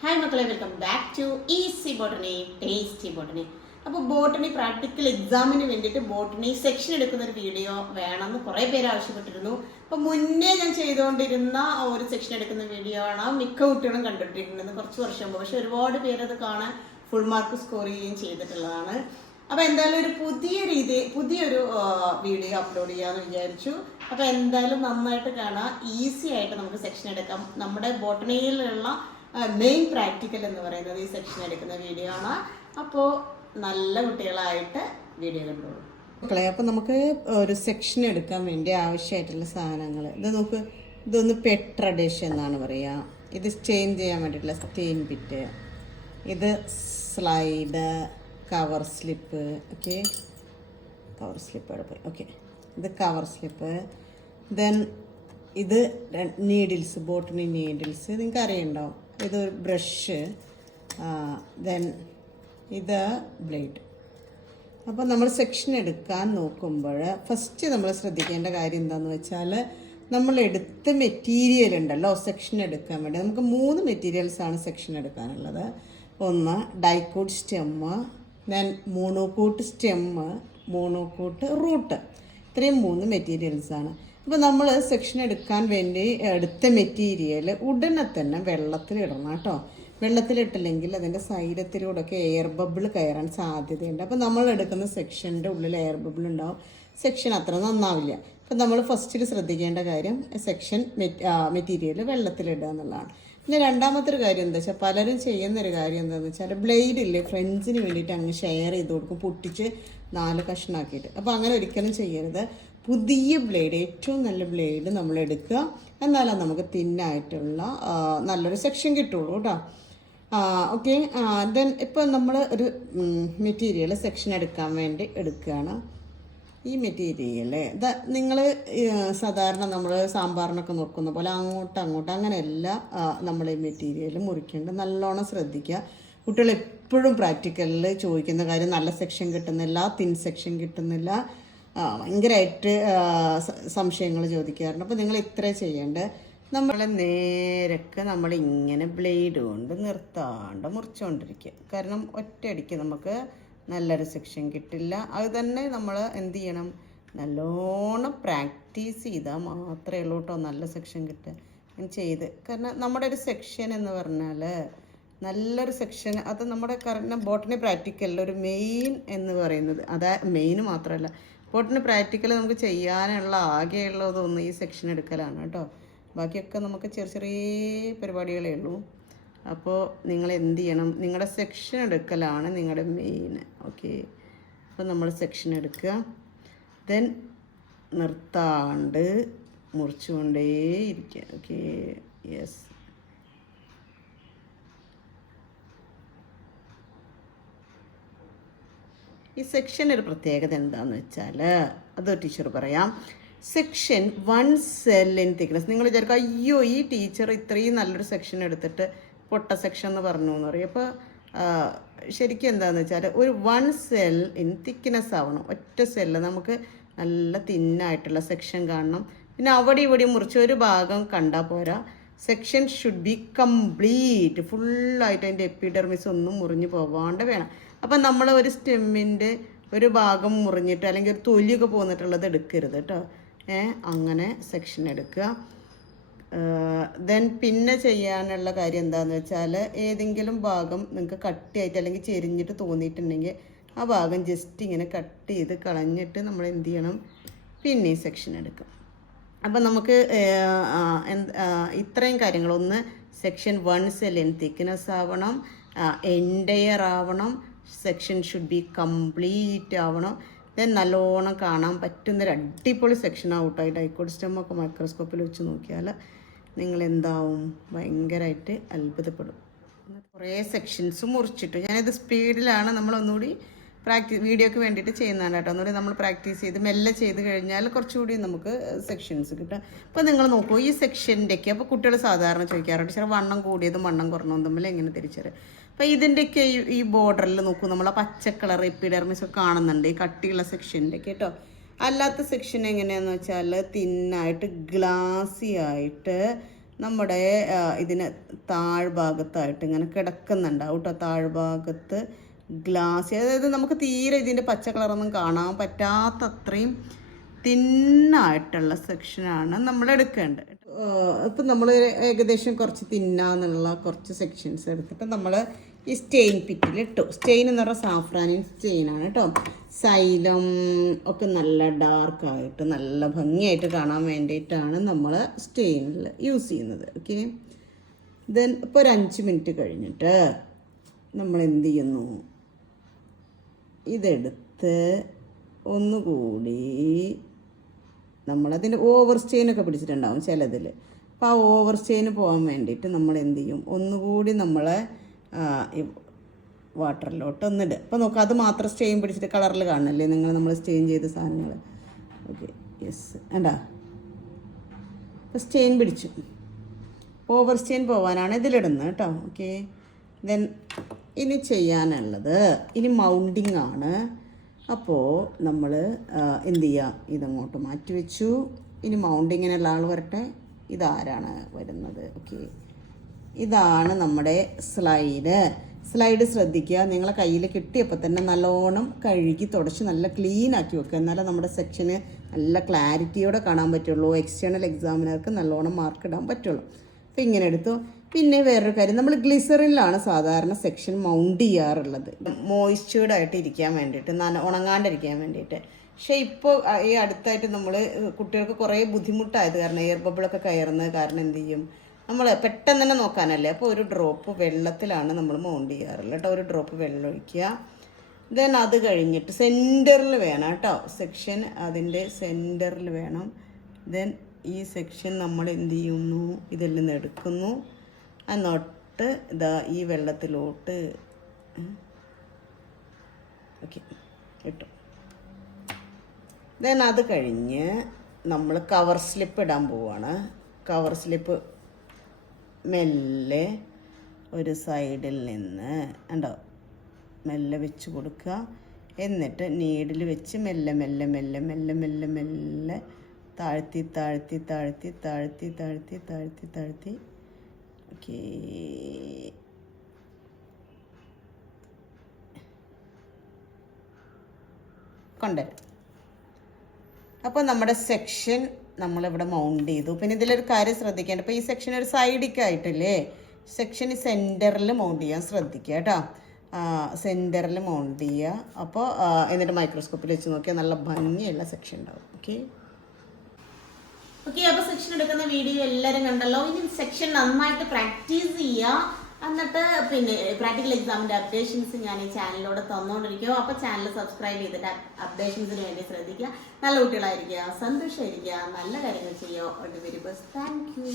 Hi മക്കളെ, welcome back to easy botany tasty botany. അപ്പോൾ botany practical എക്സാമിന് വേണ്ടിയിട്ട് ബോട്ടണി സെക്ഷൻ എടുക്കുന്ന ഒരു വീഡിയോ വേണമെന്ന് കുറേ പേര് ആവശ്യപ്പെട്ടിരുന്നു. അപ്പോൾ മുന്നേ ഞാൻ ചെയ്തുകൊണ്ടിരുന്ന ഒരു സെക്ഷൻ എടുക്കുന്ന വീഡിയോ ആണ് മിക്ക കുട്ടികളും കണ്ടിട്ടിരുന്നത് കുറച്ച് വർഷം മുമ്പ്. പക്ഷെ ഒരുപാട് പേര് അത് കാണാൻ ഫുൾ മാർക്ക് സ്കോർ ചെയ്യുകയും ചെയ്തിട്ടുള്ളതാണ്. അപ്പോൾ എന്തായാലും ഒരു പുതിയൊരു വീഡിയോ അപ്ലോഡ് ചെയ്യാമെന്ന് വിചാരിച്ചു. അപ്പോൾ എന്തായാലും നന്നായിട്ട് കാണാം, ഈസി ആയിട്ട് നമുക്ക് സെക്ഷൻ എടുക്കാം. നമ്മുടെ ബോട്ടണിയിലുള്ള മെയിൻ പ്രാക്ടിക്കൽ എന്ന് പറയുന്നത് ഈ സെക്ഷൻ എടുക്കുന്ന വീഡിയോ ആണ്. അപ്പോൾ നല്ല കുട്ടികളായിട്ട് വീഡിയോ കണ്ടോളൂ മക്കളെ. അപ്പോൾ നമുക്ക് ഒരു സെക്ഷൻ എടുക്കാൻ വേണ്ടി ആവശ്യമായിട്ടുള്ള സാധനങ്ങൾ ഇത് നോക്ക്. ഇതൊന്ന് പെട്ര ഡിഷ് എന്നാണ് പറയുക. ഇത് സ്റ്റെയിൻ ചെയ്യാൻ വേണ്ടിയിട്ടുള്ള സ്റ്റെയിൻ ബിറ്റ്, ഇത് slide, cover slip. Okay, cover slip അവിടെ പോയി. ഓക്കെ, ഇത് കവർ സ്ലിപ്പ്. ദെൻ ഇത് നീഡിൽസ്, ബോട്ടണി നീഡിൽസ് നിങ്ങൾക്ക് അറിയുണ്ടാവും. ഇത് ബ്രഷ്, ദെൻ ഇത് ബ്ലേഡ്. അപ്പോൾ നമ്മൾ സെക്ഷൻ എടുക്കാൻ നോക്കുമ്പോൾ ഫസ്റ്റ് നമ്മൾ ശ്രദ്ധിക്കേണ്ട കാര്യം എന്താണെന്ന് വെച്ചാൽ, നമ്മൾ എടുത്ത മെറ്റീരിയൽ ഉണ്ടല്ലോ സെക്ഷൻ എടുക്കാൻ വേണ്ടി. നമുക്ക് 3 മെറ്റീരിയൽസാണ് സെക്ഷൻ എടുക്കാനുള്ളത്. ഒന്ന് dicot stem, then monocot stem, monocot root. ഇത്രയും 3 മെറ്റീരിയൽസാണ്. അപ്പോൾ നമ്മൾ സെക്ഷൻ എടുക്കാൻ വേണ്ടി എടുത്ത മെറ്റീരിയൽ ഉടനെ തന്നെ വെള്ളത്തിലിടണം കേട്ടോ. വെള്ളത്തിലിട്ടില്ലെങ്കിൽ അതിൻ്റെ സൈഡത്തിലൂടെയൊക്കെ എയർ ബബിൾ കയറാൻ സാധ്യതയുണ്ട്. അപ്പോൾ നമ്മൾ എടുക്കുന്ന സെക്ഷൻ്റെ ഉള്ളിൽ എയർ ബബിൾ ഉണ്ടാവും, സെക്ഷൻ അത്ര നന്നാവില്ല. അപ്പോൾ നമ്മൾ ഫസ്റ്റിൽ ശ്രദ്ധിക്കേണ്ട കാര്യം സെക്ഷൻ മെറ്റീരിയൽ വെള്ളത്തിലിടുക എന്നുള്ളതാണ്. പിന്നെ രണ്ടാമത്തെ കാര്യം എന്താ വെച്ചാൽ, പലരും ചെയ്യുന്നൊരു കാര്യം എന്താണെന്ന് വെച്ചാൽ, ബ്ലേഡില്ലേ ഫ്രണ്ട്സിന് വേണ്ടിയിട്ട് അങ്ങ് ഷെയർ ചെയ്ത് കൊടുക്കും, പൊട്ടിച്ച് 4 കഷ്ണമാക്കിയിട്ട്. അപ്പോൾ അങ്ങനെ ഒരിക്കലും ചെയ്യരുത്. പുതിയ ബ്ലേഡ്, ഏറ്റവും നല്ല ബ്ലേഡ് നമ്മൾ എടുക്കുക, എന്നാലും നമുക്ക് തിന്നായിട്ടുള്ള നല്ലൊരു സെക്ഷൻ കിട്ടുള്ളൂ കേട്ടോ. ഓക്കെ, ദെൻ ഇപ്പോൾ നമ്മൾ ഒരു മെറ്റീരിയൽ സെക്ഷൻ എടുക്കാൻ വേണ്ടി എടുക്കുകയാണ്. ഈ മെറ്റീരിയൽ നിങ്ങൾ സാധാരണ നമ്മൾ സാമ്പാറിനൊക്കെ നോക്കുന്ന പോലെ അങ്ങോട്ട് അങ്ങനെയല്ല നമ്മൾ ഈ മെറ്റീരിയൽ മുറിക്കേണ്ടത്. നല്ലോണം ശ്രദ്ധിക്കുക. കുട്ടികൾ എപ്പോഴും പ്രാക്ടിക്കലിൽ ചോദിക്കുന്ന കാര്യം, നല്ല സെക്ഷൻ കിട്ടുന്നില്ല, തിൻ സെക്ഷൻ കിട്ടുന്നില്ല, ഭയങ്കരമായിട്ട് സംശയങ്ങൾ ചോദിക്കാറുണ്ട്. അപ്പോൾ നിങ്ങൾ ഇത്രേ ചെയ്യേണ്ടത്, നമ്മൾ നേരൊക്കെ നമ്മളിങ്ങനെ ബ്ലേഡ് കൊണ്ട് നിർത്താണ്ട് മുറിച്ചുകൊണ്ടിരിക്കുക. കാരണം ഒറ്റയടിക്ക് നമുക്ക് നല്ലൊരു സെക്ഷൻ കിട്ടില്ല. അത് തന്നെ നമ്മൾ എന്ത് ചെയ്യണം, നല്ലോണം പ്രാക്ടീസ് ചെയ്താൽ മാത്രമേ ഉള്ളൂ കേട്ടോ നല്ല സെക്ഷൻ കിട്ടുക ചെയ്ത്. കാരണം നമ്മുടെ ഒരു സെക്ഷൻ എന്ന് പറഞ്ഞാൽ നല്ലൊരു സെക്ഷൻ, അത് നമ്മുടെ കാരണം ബോട്ടണി പ്രാക്ടിക്കലിൽ ഒരു മെയിൻ എന്ന് പറയുന്നത്, മെയിൻ മാത്രമല്ല, ബോട്ടണി പ്രാക്ടിക്കൽ നമുക്ക് ചെയ്യാനുള്ള ആകെയുള്ളതൊന്നും ഈ സെക്ഷൻ എടുക്കലാണ് കേട്ടോ. ബാക്കിയൊക്കെ നമുക്ക് ചെറിയ പരിപാടികളേ ഉള്ളൂ. അപ്പോൾ നിങ്ങൾ എന്ത് ചെയ്യണം, നിങ്ങളുടെ സെക്ഷൻ എടുക്കലാണ് നിങ്ങളുടെ മെയിൻ. ഓക്കെ, അപ്പോൾ നമ്മൾ സെക്ഷൻ എടുക്കുക, ദെൻ നിർത്താണ്ട് മുറിച്ചുകൊണ്ടേയിരിക്കുക. Okay, yes. ഈ സെക്ഷൻ ഒരു പ്രത്യേകത എന്താണെന്ന് വെച്ചാൽ, അത് ടീച്ചർ പറയാം. Section 1 cell in thickness. നിങ്ങൾ വിചാരിക്കും, അയ്യോ ഈ ടീച്ചർ ഇത്രയും നല്ലൊരു സെക്ഷൻ എടുത്തിട്ട് പൊട്ട സെക്ഷൻ എന്ന് പറഞ്ഞു എന്ന് പറയും. അപ്പോൾ ശരിക്കും എന്താണെന്ന് വെച്ചാൽ, ഒരു 1 cell in thickness ആവണം. ഒറ്റ സെല്ല് നമുക്ക് നല്ല തിന്നായിട്ടുള്ള സെക്ഷൻ കാണണം. പിന്നെ അവിടെ ഇവിടെ മുറിച്ച് ഒരു ഭാഗം കണ്ടാൽ പോരാ. സെക്ഷൻ ഷുഡ് ബി കംപ്ലീറ്റ്, ഫുള്ളായിട്ട് അതിൻ്റെ എപ്പിഡെർമിസ് ഒന്നും മുറിഞ്ഞു പോവാണ്ട് വേണം. അപ്പം നമ്മൾ ഒരു സ്റ്റെമ്മിൻ്റെ ഒരു ഭാഗം മുറിഞ്ഞിട്ട് അല്ലെങ്കിൽ ഒരു തൊലിയൊക്കെ പോന്നിട്ടുള്ളത് എടുക്കരുത് കേട്ടോ. അങ്ങനെ സെക്ഷൻ എടുക്കുക. ദെൻ പിന്നെ ചെയ്യാനുള്ള കാര്യം എന്താണെന്ന് വെച്ചാൽ, ഏതെങ്കിലും ഭാഗം നിങ്ങൾക്ക് കട്ടിയായിട്ട് അല്ലെങ്കിൽ ചെരിഞ്ഞിട്ട് തോന്നിയിട്ടുണ്ടെങ്കിൽ ആ ഭാഗം ജസ്റ്റ് ഇങ്ങനെ കട്ട് ചെയ്ത് കളഞ്ഞിട്ട് നമ്മൾ എന്ത് ചെയ്യണം, പിന്നെ ഈ സെക്ഷൻ എടുക്കും. അപ്പം നമുക്ക് ഇത്രയും കാര്യങ്ങൾ, ഒന്ന് സെക്ഷൻ 1 cell in thickness ആവണം, എൻഡയർ ആവണം, സെക്ഷൻ ഷുഡ് ബി കംപ്ലീറ്റ് ആവണം, ദെൻ നല്ലോണം കാണാൻ പറ്റുന്നൊരു അടിപൊളി സെക്ഷൻ ആവട്ടോ. ഈ ഡൈക്കോട്ട് സ്റ്റെമ്മൊക്കെ മൈക്രോസ്കോപ്പിൽ വെച്ച് നോക്കിയാൽ നിങ്ങൾ എന്താവും, ഭയങ്കരമായിട്ട് അത്ഭുതപ്പെടും. കുറേ സെക്ഷൻസ് മുറിച്ചിട്ടു. ഞാനിത് സ്പീഡിലാണ് നമ്മളൊന്നുകൂടി വീഡിയോക്ക് വേണ്ടിയിട്ട് ചെയ്യുന്നതാണ് കേട്ടോ. ഒന്നുകൂടി നമ്മൾ പ്രാക്ടീസ് ചെയ്ത് മെല്ലെ ചെയ്ത് കഴിഞ്ഞാൽ കുറച്ചുകൂടി നമുക്ക് സെക്ഷൻസ് കിട്ടും. അപ്പോൾ നിങ്ങൾ നോക്കൂ, ഈ സെക്ഷൻ്റെയൊക്കെ അപ്പോൾ കുട്ടികൾ സാധാരണ ചോദിക്കാറുണ്ട്, ചില വണ്ണം കൂടിയതും വണ്ണം കുറഞ്ഞതും തമ്മിൽ എങ്ങനെ തിരിച്ചറിയാം. അപ്പോൾ ഇതിൻ്റെയൊക്കെ ഈ ബോർഡറിൽ നോക്കൂ, നമ്മൾ ആ പച്ച കളർ എപ്പിഡെർമിസ് ഒക്കെ കാണുന്നുണ്ട് ഈ കട്ടിയുള്ള സെക്ഷൻ്റെയൊക്കെ കേട്ടോ. അല്ലാത്ത സെക്ഷൻ എങ്ങനെയാണെന്ന് വെച്ചാൽ തിന്നായിട്ട് ഗ്ലാസി ആയിട്ട് നമ്മുടെ ഇതിന് താഴ്ഭാഗത്തായിട്ട് ഇങ്ങനെ കിടക്കുന്നുണ്ടാവും കേട്ടോ. താഴ്ഭാഗത്ത് ഗ്ലാസ്, അതായത് നമുക്ക് തീരെ ഇതിൻ്റെ പച്ച കളറൊന്നും കാണാൻ പറ്റാത്തത്രയും തിന്നായിട്ടുള്ള സെക്ഷനാണ് നമ്മൾ എടുക്കേണ്ടത്. ഇപ്പം നമ്മൾ ഏകദേശം കുറച്ച് തിന്നാന്നുള്ള കുറച്ച് സെക്ഷൻസ് എടുത്തിട്ട് നമ്മൾ ഈ സ്റ്റെയിൻ പിറ്റിൽ ഇട്ടു. സ്റ്റെയിൻ എന്ന് പറഞ്ഞാൽ സാഫ്രാനിൻ സ്റ്റെയിനാണ് കേട്ടോ. സൈലം ഒക്കെ നല്ല ഡാർക്കായിട്ട് നല്ല ഭംഗിയായിട്ട് കാണാൻ വേണ്ടിയിട്ടാണ് നമ്മൾ സ്റ്റെയിനിൽ യൂസ് ചെയ്യുന്നത്. ഓക്കെ, ദെൻ ഇപ്പോൾ ഒരു 5 മിനിറ്റ് കഴിഞ്ഞിട്ട് നമ്മൾ എന്ത് ചെയ്യുന്നു, ഇതെടുത്ത് ഒന്നുകൂടി നമ്മളതിൻ്റെ ഓവർ സ്റ്റെയിനൊക്കെ പിടിച്ചിട്ടുണ്ടാവും ചിലതിൽ. അപ്പോൾ ആ ഓവർ സ്റ്റെയിന് പോകാൻ വേണ്ടിയിട്ട് നമ്മൾ എന്ത് ചെയ്യും, ഒന്നുകൂടി നമ്മളെ ഈ വാട്ടറിലോട്ട് ഒന്നിടുക. അപ്പോൾ നോക്കുക, അത് മാത്രം സ്റ്റെയിൻ പിടിച്ചിട്ട് കളറിൽ കാണണല്ലേ നമ്മൾ സ്റ്റെയിൻ ചെയ്ത സാധനങ്ങൾ. ഓക്കെ, യെസ്, വേണ്ടാ, അപ്പോൾ സ്റ്റെയിൻ പിടിച്ചു. ഓവർ സ്റ്റെയിൻ പോകാനാണ് ഇതിലിടുന്നത് കേട്ടോ. ഓക്കെ, ദെൻ ഇനി ചെയ്യാനുള്ളത് ഇനി മൗണ്ടിങ് ആണ്. അപ്പോൾ നമ്മൾ എന്ത് ചെയ്യുക, ഇതങ്ങോട്ട് മാറ്റി വെച്ചു. ഇനി മൗണ്ടിങ്ങിനുള്ള ആൾ വരട്ടെ. ഇതാരാണ് വരുന്നത്? ഓക്കെ, ഇതാണ് നമ്മുടെ സ്ലൈഡ് ശ്രദ്ധിക്കുക. നിങ്ങളെ കയ്യിൽ കിട്ടിയപ്പോൾ തന്നെ നല്ലോണം കഴുകി തുടച്ച് നല്ല ക്ലീൻ ആക്കി വെക്കുക. എന്നാലേ നമ്മുടെ സെക്ഷന് നല്ല ക്ലാരിറ്റിയോടെ കാണാൻ പറ്റുള്ളൂ. എക്സ്റ്റേണൽ എക്സാമിനർക്ക് നല്ലോണം മാർക്ക് ഇടാൻ പറ്റുള്ളൂ. അപ്പോൾ ഇങ്ങനെ എടുത്തു. പിന്നെ വേറൊരു കാര്യം, നമ്മൾ ഗ്ലിസറിനിലാണ് സാധാരണ സെക്ഷൻ മൗണ്ട് ചെയ്യാറുള്ളത്, മോയ്സ്ചേർഡായിട്ട് ഇരിക്കാൻ വേണ്ടിയിട്ട്, ഉണങ്ങാണ്ടിരിക്കാൻ വേണ്ടിയിട്ട്. പക്ഷേ ഇപ്പോൾ ഈ അടുത്തായിട്ട് നമ്മൾ കുട്ടികൾക്ക് കുറേ ബുദ്ധിമുട്ടായത് കാരണം, എയർ ബബിളൊക്കെ കയറുന്നത് കാരണം എന്ത് ചെയ്യും, നമ്മൾ പെട്ടെന്ന് തന്നെ നോക്കാനല്ലേ, അപ്പോൾ ഒരു ഡ്രോപ്പ് വെള്ളത്തിലാണ് നമ്മൾ മൗണ്ട് ചെയ്യാറുള്ളത് കേട്ടോ. ഒരു ഡ്രോപ്പ് വെള്ളം ഒഴിക്കുക. ദെൻ അത് കഴിഞ്ഞിട്ട് സെൻറ്ററിൽ വേണം കേട്ടോ സെക്ഷൻ, അതിൻ്റെ സെൻറ്ററിൽ വേണം. ദെൻ ഈ സെക്ഷൻ നമ്മൾ എന്ത് ചെയ്യുന്നു, ഇതിൽ നിന്ന് എടുക്കുന്നു, എന്നിട്ട് ഇതാ ഈ വെള്ളത്തിലോട്ട് ഓക്കെ ഇട്ടു. ദെൻ അത് കഴിഞ്ഞ് നമ്മൾ കവർ സ്ലിപ്പ് ഇടാൻ പോവുകയാണ്. കവർ സ്ലിപ്പ് മെല്ലെ ഒരു സൈഡിൽ നിന്ന് ഉണ്ടോ മെല്ലെ വെച്ച് കൊടുക്കുക. എന്നിട്ട് നീഡിൽ വെച്ച് മെല്ലെ മെല്ലെ മെല്ലെ മെല്ലെ മെല്ലെ മെല്ലെ താഴ്ത്തി താഴ്ത്തി താഴ്ത്തി താഴ്ത്തി താഴ്ത്തി താഴ്ത്തി താഴ്ത്തി ഓക്കെ കൊണ്ടുവരും. അപ്പോൾ നമ്മുടെ സെക്ഷൻ നമ്മളിവിടെ മൗണ്ട് ചെയ്തു. പിന്നെ ഇതിലൊരു കാര്യം ശ്രദ്ധിക്കേണ്ട, ഇപ്പോൾ ഈ സെക്ഷൻ ഒരു സൈഡിലേക്ക് ആയിട്ടില്ലേ, സെക്ഷൻ സെൻറ്ററിൽ മൗണ്ട് ചെയ്യാൻ ശ്രദ്ധിക്കുക കേട്ടോ. സെൻറ്ററിൽ മൗണ്ട് ചെയ്യുക. അപ്പോൾ എന്നിട്ട് മൈക്രോസ്കോപ്പിൽ വെച്ച് നോക്കിയാൽ നല്ല ഭംഗിയുള്ള സെക്ഷൻ ഉണ്ടാവും. ഓക്കെ ഓക്കെ, അപ്പോൾ സെക്ഷൻ എടുക്കുന്ന വീഡിയോ എല്ലാവരും കണ്ടല്ലോ. ഇനി സെക്ഷൻ നന്നായിട്ട് പ്രാക്ടീസ് ചെയ്യുക. എന്നിട്ട് പിന്നെ പ്രാക്ടിക്കൽ എക്സാമിൻ്റെ അപ്ഡേഷൻസ് ഞാൻ ഈ ചാനലിലൂടെ തന്നുകൊണ്ടിരിക്കും. അപ്പോൾ ചാനൽ സബ്സ്ക്രൈബ് ചെയ്തിട്ട് അപ്ഡേഷൻസിന് വേണ്ടി ശ്രദ്ധിക്കുക. നല്ല കുട്ടികളായിരിക്കുക, സന്തോഷമായിരിക്കുക, നല്ല കാര്യങ്ങൾ ചെയ്യുക. All the very best. Thank you.